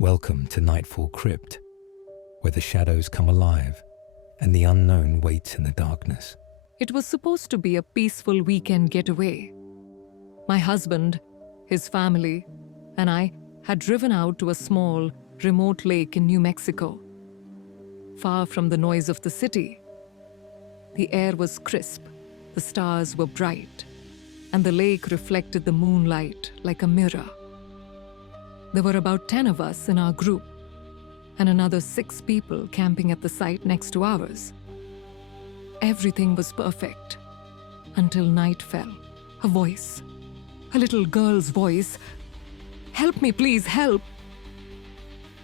Welcome to Nightfall Crypt, where the shadows come alive and the unknown waits in the darkness. It was supposed to be a peaceful weekend getaway. My husband, his family, and I had driven out to a small, remote lake in New Mexico, far from the noise of the city. The air was crisp, the stars were bright, and the lake reflected the moonlight like a mirror. There were about 10 of us in our group, and another 6 people camping at the site next to ours. Everything was perfect, until night fell. A voice, a little girl's voice. "Help me, please, help!"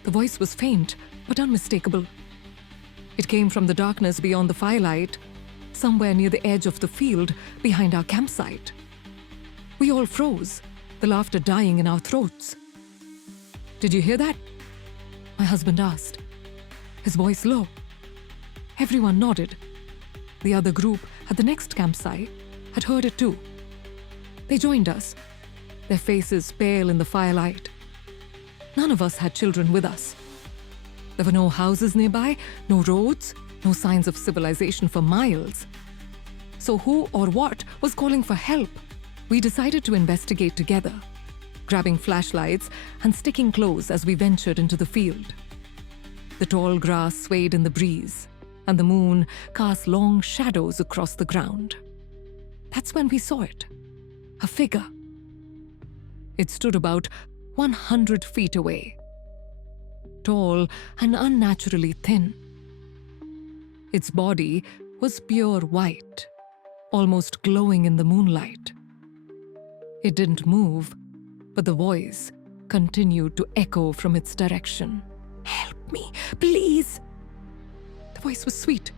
The voice was faint, but unmistakable. It came from the darkness beyond the firelight, somewhere near the edge of the field behind our campsite. We all froze, the laughter dying in our throats. "Did you hear that?" my husband asked, his voice low. Everyone nodded. The other group at the next campsite had heard it too. They joined us, their faces pale in the firelight. None of us had children with us. There were no houses nearby, no roads, no signs of civilization for miles. So who or what was calling for help? We decided to investigate together, grabbing flashlights and sticking close as we ventured into the field. The tall grass swayed in the breeze, and the moon cast long shadows across the ground. That's when we saw it. A figure. It stood about 100 feet away. Tall and unnaturally thin. Its body was pure white, almost glowing in the moonlight. It didn't move, but the voice continued to echo from its direction. "Help me, please!" The voice was sweet,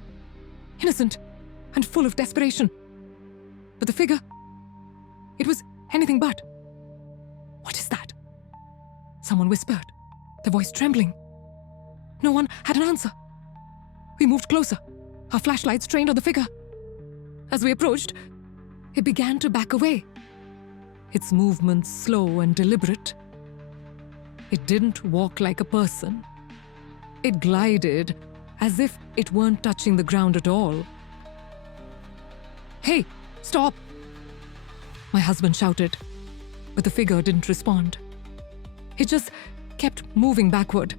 innocent, and full of desperation. But the figure, it was anything but. "What is that?" someone whispered, the voice trembling. No one had an answer. We moved closer, our flashlights trained on the figure. As we approached, it began to back away, its movements slow and deliberate. It didn't walk like a person. It glided as if it weren't touching the ground at all. "Hey, stop!" my husband shouted, but the figure didn't respond. It just kept moving backward,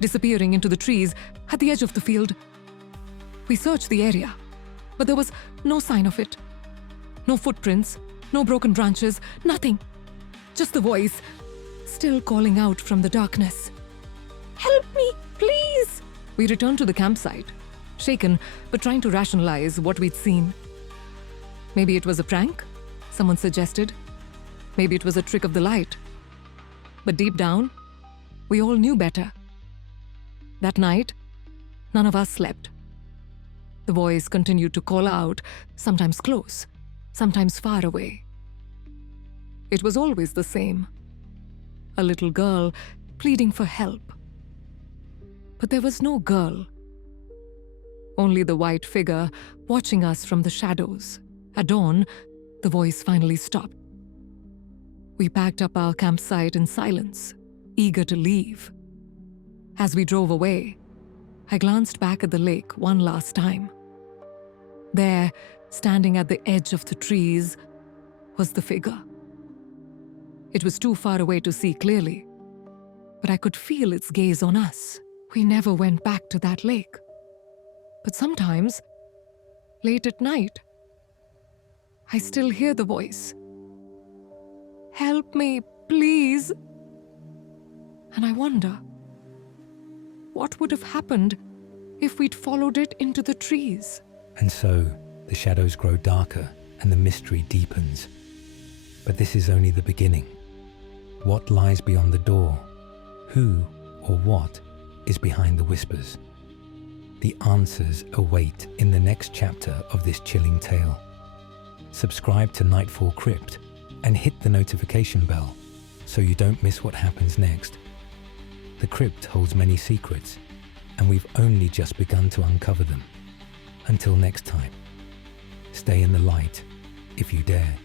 disappearing into the trees at the edge of the field. We searched the area, but there was no sign of it. No footprints, no broken branches, nothing. Just the voice, still calling out from the darkness. "Help me, please!" We returned to the campsite, shaken but trying to rationalize what we'd seen. Maybe it was a prank, someone suggested. Maybe it was a trick of the light. But deep down, we all knew better. That night, none of us slept. The voice continued to call out, sometimes close, sometimes far away. It was always the same. A little girl pleading for help. But there was no girl. Only the white figure watching us from the shadows. At dawn, the voice finally stopped. We packed up our campsite in silence, eager to leave. As we drove away, I glanced back at the lake one last time. There, standing at the edge of the trees, was the figure. It was too far away to see clearly, but I could feel its gaze on us. We never went back to that lake. But sometimes, late at night, I still hear the voice. "Help me, please!" And I wonder, what would have happened if we'd followed it into the trees? And so, the shadows grow darker and the mystery deepens. But this is only the beginning. What lies beyond the door? Who or what is behind the whispers? The answers await in the next chapter of this chilling tale. Subscribe to Nightfall Crypt and hit the notification bell so you don't miss what happens next. The crypt holds many secrets, and we've only just begun to uncover them. Until next time, stay in the light if you dare.